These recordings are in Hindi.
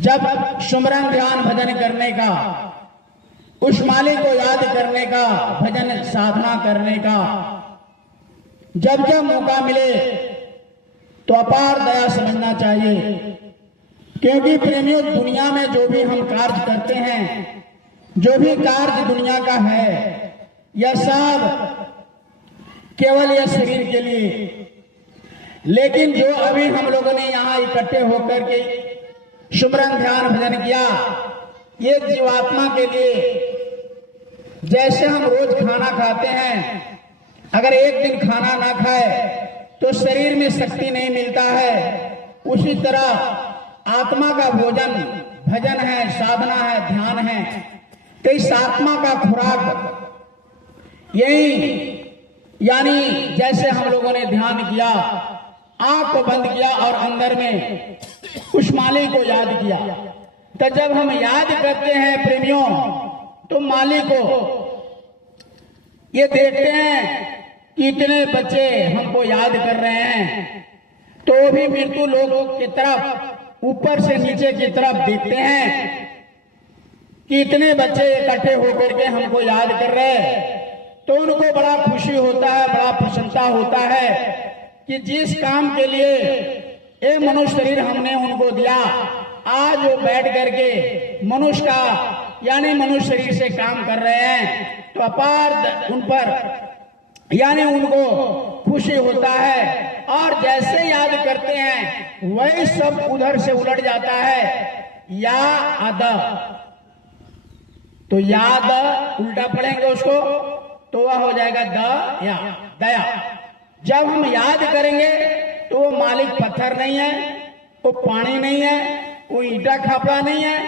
जब सुमरन ध्यान भजन करने का, उस मालिक को याद करने का, भजन साधना करने का जब जब मौका मिले तो अपार दया समझना चाहिए। क्योंकि प्रेमियों, दुनिया में जो भी हम कार्य करते हैं, जो भी कार्य दुनिया का है, यह सब केवल यह शरीर के लिए। लेकिन जो अभी हम लोगों ने यहाँ इकट्ठे होकर के सुमरन ध्यान भजन किया, ये जीवात्मा के लिए। जैसे हम रोज खाना खाते हैं, अगर एक दिन खाना ना खाए तो शरीर में शक्ति नहीं मिलता है, उसी तरह आत्मा का भोजन भजन है, साधना है, ध्यान है। तो इस आत्मा का खुराक यही, यानी जैसे हम लोगों ने ध्यान किया, आंख को बंद किया और अंदर में उस मालिक को याद किया। तो जब हम याद करते हैं प्रेमियों, तो मालिक को ये देखते हैं कि इतने बच्चे हमको याद कर रहे हैं, तो वो भी मृत्यु लोगों की तरफ, ऊपर से नीचे की तरफ देखते हैं कि इतने बच्चे इकट्ठे होकर के हमको याद कर रहे हैं। तो उनको बड़ा खुशी होता है, बड़ा प्रसन्नता होता है कि जिस काम के लिए ये मनुष्य शरीर हमने उनको दिया, आज वो बैठ करके मनुष्य का यानी मनुष्य शरीर से काम कर रहे हैं। तो अपार उन पर यानी उनको खुशी होता है, और जैसे याद करते हैं वही सब उधर से उलट जाता है। या अद, तो याद उल्टा पढ़ेंगे उसको तो वह हो जाएगा द या दया। जब हम याद करेंगे तो वो मालिक पत्थर नहीं है, वो पानी नहीं है, वो ईंटा खापड़ा नहीं है,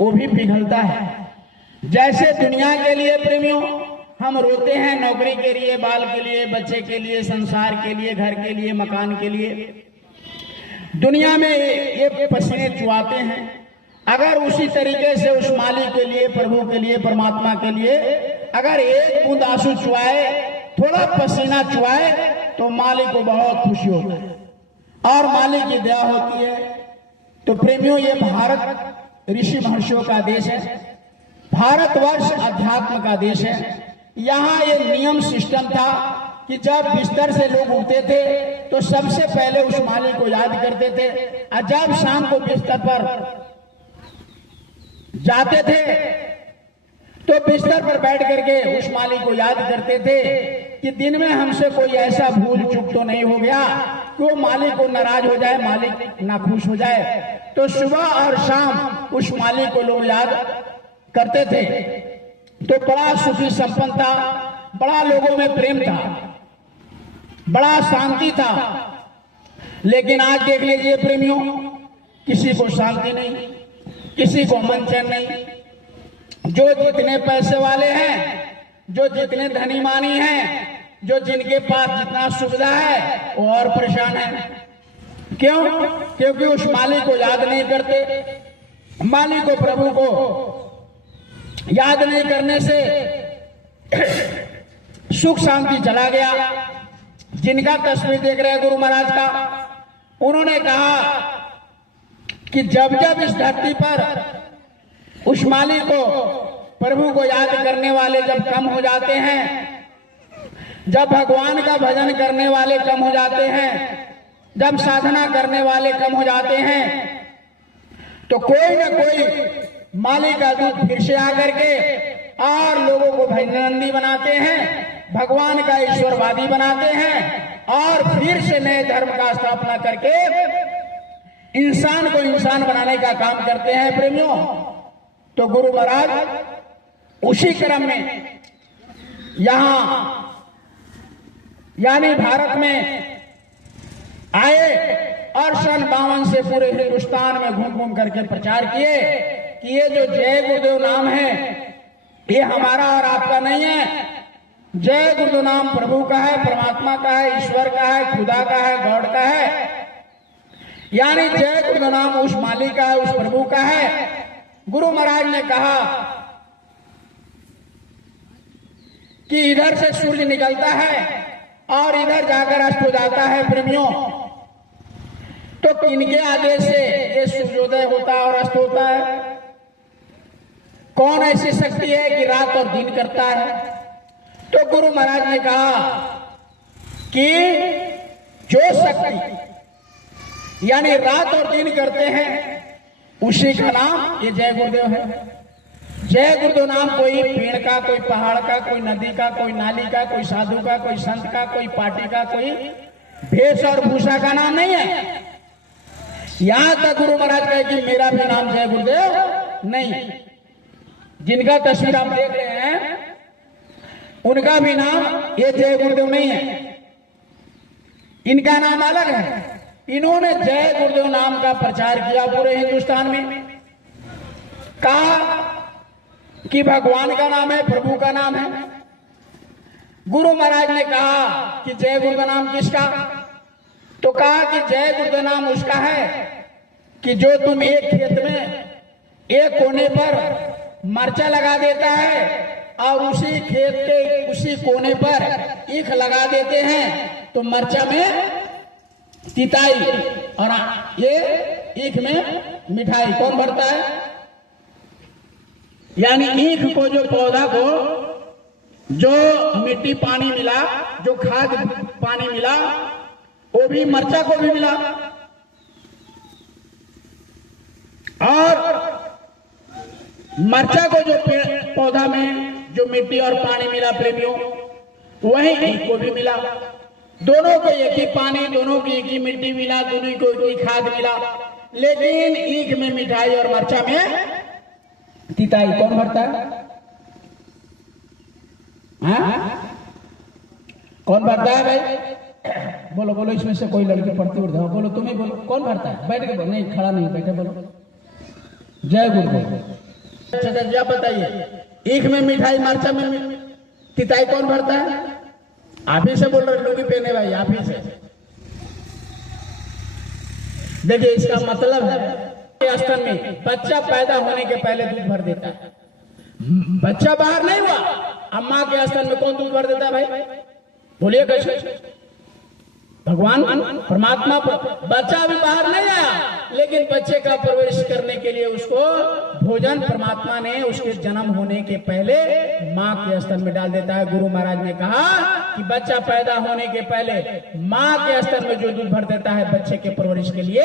वो भी पिघलता है। जैसे दुनिया के लिए प्रेमियों हम रोते हैं, नौकरी के लिए, बाल के लिए, बच्चे के लिए, संसार के लिए, घर के लिए, मकान के लिए, दुनिया में ये पसीने चुआते हैं। अगर उसी तरीके से उस मालिक के लिए, प्रभु के लिए, परमात्मा के लिए अगर एक बूंद आंसू चुआए, थोड़ा पसीना चुआए, तो मालिक को बहुत खुशी होती है और मालिक की दया होती है। तो प्रेमियों, ये भारत ऋषि महर्षियों का देश है, भारतवर्ष अध्यात्म का देश है। यहाँ ये नियम सिस्टम था कि जब बिस्तर से लोग उठते थे तो सबसे पहले उस मालिक को याद करते थे, और जब शाम को बिस्तर पर जाते थे तो बिस्तर पर बैठ करके उस मालिक को याद करते थे कि दिन में हमसे कोई ऐसा भूल चूक तो नहीं हो गया कि वो मालिक को नाराज हो जाए, मालिक नाखुश हो जाए। तो सुबह और शाम उस मालिक को लोग याद करते थे। तो बड़ा सुखी संपन्न था, बड़ा लोगों में प्रेम था, बड़ा शांति था। लेकिन आज देख लीजिए प्रेमियों, किसी को शांति नहीं, किसी को मन चैन नहीं। जो जितने पैसे वाले हैं, जो जितने धनी मानी हैं, जो जिनके पास जितना सुविधा है, वो और परेशान है। क्यों? क्योंकि उस मालिक को याद नहीं करते। मालिक को, प्रभु को याद नहीं करने से सुख शांति चला गया। जिनका तस्वीर देख रहे हैं गुरु महाराज का, उन्होंने कहा कि जब जब इस धरती पर उस मालिक को, प्रभु को याद करने वाले जब कम हो जाते हैं, जब भगवान का भजन करने वाले कम हो जाते हैं, जब साधना करने वाले कम हो जाते हैं, तो कोई न कोई मालिक का दूत फिर से आकर के और लोगों को भजनंदी बनाते हैं, भगवान का ईश्वरवादी बनाते हैं, और फिर से नए धर्म का स्थापना करके इंसान को इंसान बनाने का काम करते हैं प्रेमियों। तो गुरु महाराज उसी क्रम में यहां यानी भारत में आए और सन 52 से पूरे हिंदुस्तान में घूम घूम करके प्रचार किए कि ये जो जय गुरुदेव नाम है, ये हमारा और आपका नहीं है। जय गुरुदेव नाम प्रभु का है, परमात्मा का है, ईश्वर का है, खुदा का है, गॉड का है। यानी जय गुरुदेव नाम उस मालिक का है, उस प्रभु का है। गुरु महाराज ने कहा कि इधर से सूर्य निकलता है और इधर जाकर अस्त हो जाता है प्रेमियों। तो किनके आदेश से ये सूर्योदय होता अर्थ होता है? कौन ऐसी शक्ति है कि रात और दिन करता है? तो गुरु महाराज ने कहा कि जो शक्ति यानी रात और दिन करते हैं उसी का नाम ये जय गुरुदेव है। जय गुरुदेव नाम कोई पेड़ का, कोई पहाड़ का, कोई नदी का, कोई नाली का, कोई साधु का, कोई संत का, कोई पार्टी का, कोई भेष और भूषा का नाम नहीं है। यहां तक गुरु महाराज कहे कि मेरा भी नाम जय गुरुदेव नहीं। जिनका तस्वीर आप देख रहे हैं उनका भी नाम ये जय गुरुदेव नहीं है, इनका नाम अलग है। इन्होंने जय गुरुदेव नाम का प्रचार किया पूरे हिंदुस्तान में, कहा कि भगवान का नाम है, प्रभु का नाम है। गुरु महाराज ने कहा कि जय गुरुदेव नाम किसका? तो कहा कि जय गुरुदेव नाम उसका है कि जो तुम एक खेत में एक कोने पर मरचा लगा देता है और उसी खेत के उसी कोने पर ईख लगा देते हैं तो मरचा में तिताई और ये ईख में मिठाई कौन भरता है? यानी ईख को, जो पौधा को जो मिट्टी पानी मिला, जो खाद पानी मिला, वो भी मरचा को भी मिला। और मरचा को जो पौधा में जो मिट्टी और पानी मिला प्रेमियों, वही ईख को भी मिला। दोनों को एक ही पानी, दोनों की एक ही मिट्टी मिला, दोनों को एक ही खाद मिला, लेकिन ईख में मिठाई और मरचा में तिताई कौन भरता है? हाँ? कौन भरता है भाई? बोलो बोलो, इसमें से कोई लड़की पढ़ती उड़ जाओ, बोलो तुम ही बोलो, कौन भरता है? बैठ के बोलो, नहीं खड़ा नहीं, बैठे बोलो। जय गुरुदेव। अच्छा बताइए, ईख में मिठाई मरचा में तिताई कौन भरता है? आप ही से बोल रहे, लुंगी पहने भाई, आप ही से। देखिए इसका मतलब है स्तन में बच्चा पैदा होने के पहले दूध भर देता है। बच्चा बाहर नहीं हुआ, अम्मा के स्तन में कौन दूध भर देता है भाई? बोलिए कैसे? भगवान परमात्मा बच्चा अभी बाहर नहीं आया, लेकिन बच्चे का परवरिश करने के लिए उसको भोजन परमात्मा ने उसके जन्म होने के पहले माँ के स्तन में डाल देता है। गुरु महाराज ने कहा कि बच्चा पैदा होने के पहले माँ के स्तन में जो दूध भर देता है बच्चे के परवरिश के लिए,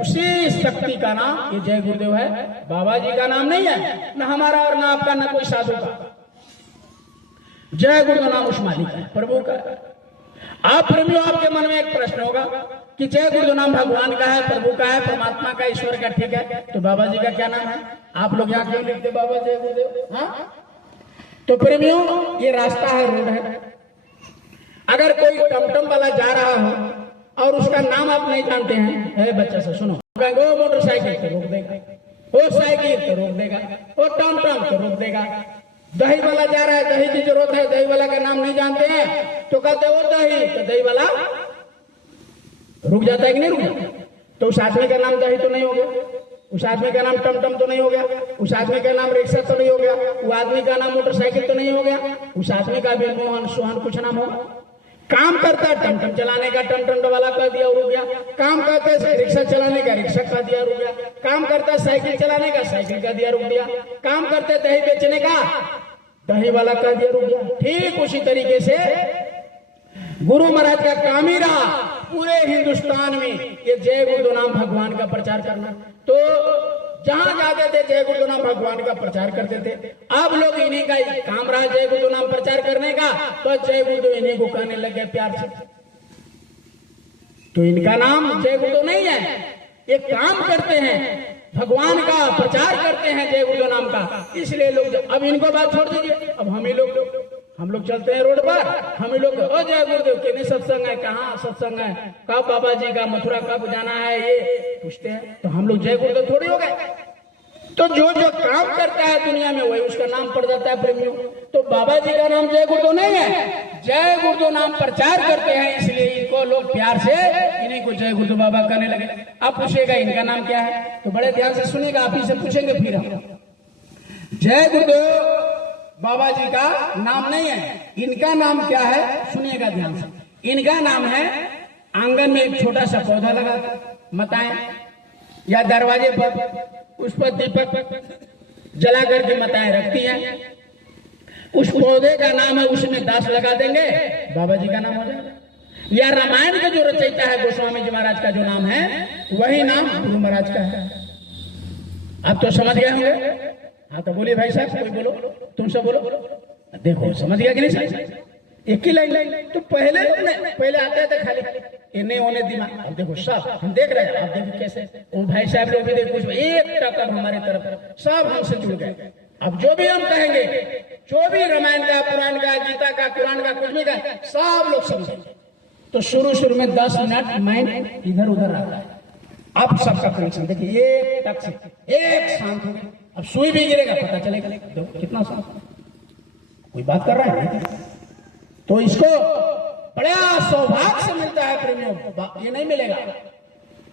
उसी शक्ति का नाम ये जय गुरुदेव है। बाबा जी का नाम नहीं है, न हमारा और न आपका, न कोई साधु का। जय गुरुदेव नाम उस मालिक है, प्रभु का। आप प्रेमियों, आपके मन में एक प्रश्न होगा कि जय गुरुदेव नाम भगवान का है, प्रभु का है, परमात्मा का, ईश्वर का, ठीक है, तो बाबा जी का क्या नाम है? आप लोग यहाँ क्यों लिखते बाबा जय गुरुदेव? हाँ? तो प्रेमियों, ये रास्ता है, रोड है। अगर कोई टमटम वाला जा रहा हो और उसका नाम आप नहीं जानते हैं, बच्चा से सुनो, वो मोटरसाइकिल तो रोक देगा, वो साइकिल तो रोक देगा, वो टमटम तो रोक देगा। दही वाला जा रहा है, दही की जरूरत है, दही वाला का नाम नहीं जानते हैं तो कहते वो दही, तो दही वाला रुक जाता है कि नहीं रुक जाता? तो उस आदमी का नाम दही तो नहीं हो गया, उस आदमी का नाम टमटम तो नहीं हो गया, उस आदमी का नाम रिक्शा तो नहीं हो गया, वो आदमी का नाम मोटरसाइकिल तो नहीं हो गया, उस आदमी का भी मोहन सोहन कुछ नाम होगा। काम करता है टमटम चलाने का, टमटम वाला कह दिया रुक गया। काम करता है रिक्शा चलाने का, रिक्शा कह दिया रुक गया। काम करता है साइकिल चलाने का, साइकिल कह दिया रुक गया। काम करते दही बेचने का, दही वाला कह दिया रुक गया। ठीक उसी तरीके से गुरु महाराज का काम ही रहा पूरे हिंदुस्तान में ये जय गुरुदेव नाम भगवान का प्रचार करना। तो जहां जाते थे जय गुरुदेव नाम भगवान का प्रचार करते थे। अब लोग इन्हीं का काम रहा जय गुरुदेव नाम प्रचार करने का, तो जय गुरुदेव इन्हीं को कहने लगे प्यार से। तो इनका नाम जय गुरुदेव नहीं है, ये काम करते हैं, भगवान का प्रचार करते हैं जय गुरुदेव नाम का, इसलिए लोग। अब इनको बात छोड़ दीजिए, अब हम लोग चलते हैं रोड पर, हम लोग जय गुरुदेव के नहीं सत्संग है, कहाँ सत्संग है, कब बाबा जी का मथुरा कब जाना है, ये पूछते हैं, तो हम लोग जय गुरुदेव थोड़ी हो गए। तो जो जो काम करता है दुनिया में वही उसका नाम पड़ जाता है प्रेमियों। तो बाबा जी का नाम जय गुरुदेव नहीं है, जय गुरुदेव नाम प्रचार करते हैं, इसलिए इनको लोग प्यार से इन्हीं को जय गुरुदेव बाबा कहने लगे। आप पूछेगा इनका नाम क्या है, तो बड़े ध्यान से सुनिएगा, आप ही से पूछेंगे फिर हम। जय गुरुदेव बाबा जी का नाम नहीं है, इनका नाम क्या है सुनिएगा ध्यान से। इनका नाम है आंगन में एक छोटा सा पौधा लगा, बताएं या दरवाजे पर उस पर दीपक जला करके माताएं रखती हैं। उस पौधे का नाम है, उसमें दास लगा देंगे, बाबा जी का नाम हो जाएगा। या रामायण का जो रचयिता है गोस्वामी जी महाराज का जो नाम है, वही नाम गुरु महाराज का है। आप तो समझ गए होंगे। हाँ तो बोलिए भाई साहब, कोई बोलो, तुमसे बोलो। देखो समझ गया कि नहीं साहब? एक ही लाइन। तो पहले आते थे खाली इन्हें होने दिमाग। अब देखो सब हम देख रहे हैं, आप देखो कैसे उन भाई साहब लोग भी देखो, एक टक हमारे तरफ सब हमसे जुड़ गए। अब जो भी हम कहेंगे, जो भी रामायण का, पुराण का, गीता का, कुरान का, कुछ भी का, सब लोग समझेंगे। तो शुरू में 10 मिनट माइंड इधर उधर रहता है। अब सबका कनेक्शन देखिए, एक टक से एक शांत हो गया। अब सुई भी गिरेगा, पता चलेगा कितना शांत, कोई बात कर रहा है। तो इसको बड़ा सौभाग्य से मिलता है प्रेमियों, ये नहीं मिलेगा।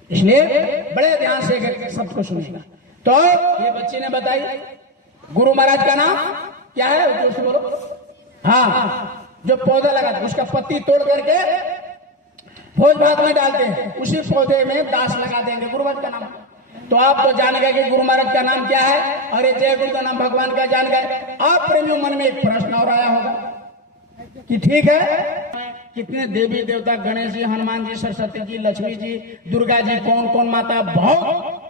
इसलिए बड़े ध्यान से सबको सुनेगा। तो ये बच्ची ने बताई गुरु महाराज का नाम क्या है, जोर से बोलो। हाँ, जो पौधा लगा था उसका पत्ती तोड़ करके भोज भात में डालते हैं, उसी पौधे में दास लगा देंगे, गुरु महाराज का नाम। तो आप तो जान गए कि गुरु महाराज का नाम क्या है, और ये जय गुरु का नाम भगवान का जान गए। आप प्रेमियों मन में एक प्रश्न और आया होगा कि ठीक है, कितने देवी देवता, गणेश जी, हनुमान जी, सरस्वती जी, लक्ष्मी जी, दुर्गा जी, कौन कौन माता, बहुत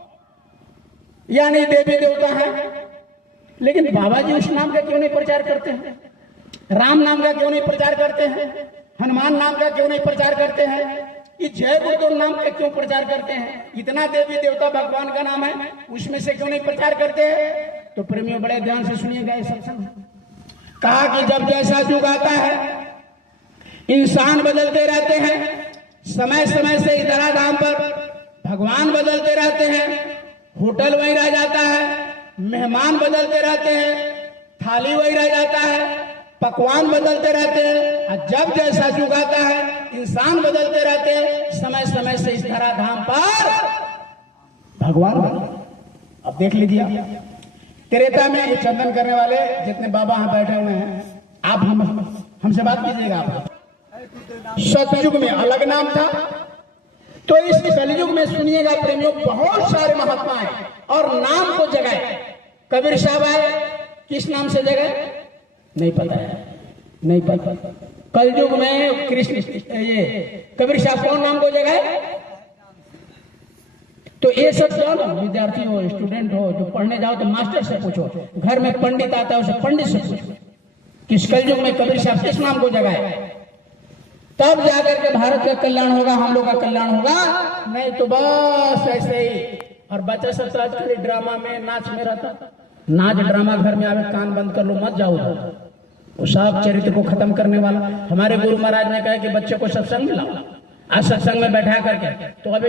यानी देवी देवता है, लेकिन बाबा जी उस नाम का क्यों नहीं प्रचार करते हैं? राम नाम का क्यों नहीं प्रचार करते हैं? हनुमान नाम का क्यों नहीं प्रचार करते हैं? ये जय गुरुदेव नाम का क्यों प्रचार करते हैं? इतना देवी देवता भगवान का नाम है, उसमें से क्यों नहीं प्रचार करते हैं? तो प्रेमियों बड़े ध्यान से सुनिएगा ये सत्संग। कहा कि जब जैसा युग आता है, इंसान बदलते रहते हैं, समय समय से इधरा धाम पर भगवान बदलते रहते हैं, होटल वही रह जाता है, मेहमान बदलते रहते हैं, थाली वही रह जाता है, पकवान बदलते रहते हैं। और जब जैसा युग आता है, इंसान बदलते रहते हैं, समय समय से इस धरा धाम पर भगवान बदलते। अब देख लीजिए, त्रेता में ये चंदन करने वाले जितने बाबा यहाँ बैठे हुए हैं, आप हमसे बात कीजिएगा। आप सतयुग में अलग नाम था, तो इस कलयुग में सुनिएगा प्रेमियों, बहुत सारे महात्मा हैं और नाम को जगाए। कबीर साहब आए, किस नाम से जगह नहीं पता है, नहीं पता। कलयुग में कृष्ण, ये कबीर साहब कौन नाम को जगाए? तो ये सब जानो, विद्यार्थी हो, स्टूडेंट हो, जो पढ़ने जाओ तो मास्टर से पूछो, घर में पंडित आता है उसे पंडित से पूछो, किस कलयुग में कबीर साहब किस नाम को जगाए, तब जाकर के भारत का कल्याण होगा, हम लोग का कल्याण होगा। नहीं तो बस ऐसे ही। और बच्चा सब तो आजकल ड्रामा में, नाच में रहता, नाच ड्रामा घर में आवे, कान बंद कर लो, मत जाओ उधर। वो सब चरित्र को खत्म करने वाला। हमारे गुरु महाराज ने कहा कि बच्चे को सत्संग में लाओ, आज सत्संग में बैठा करके। तो अभी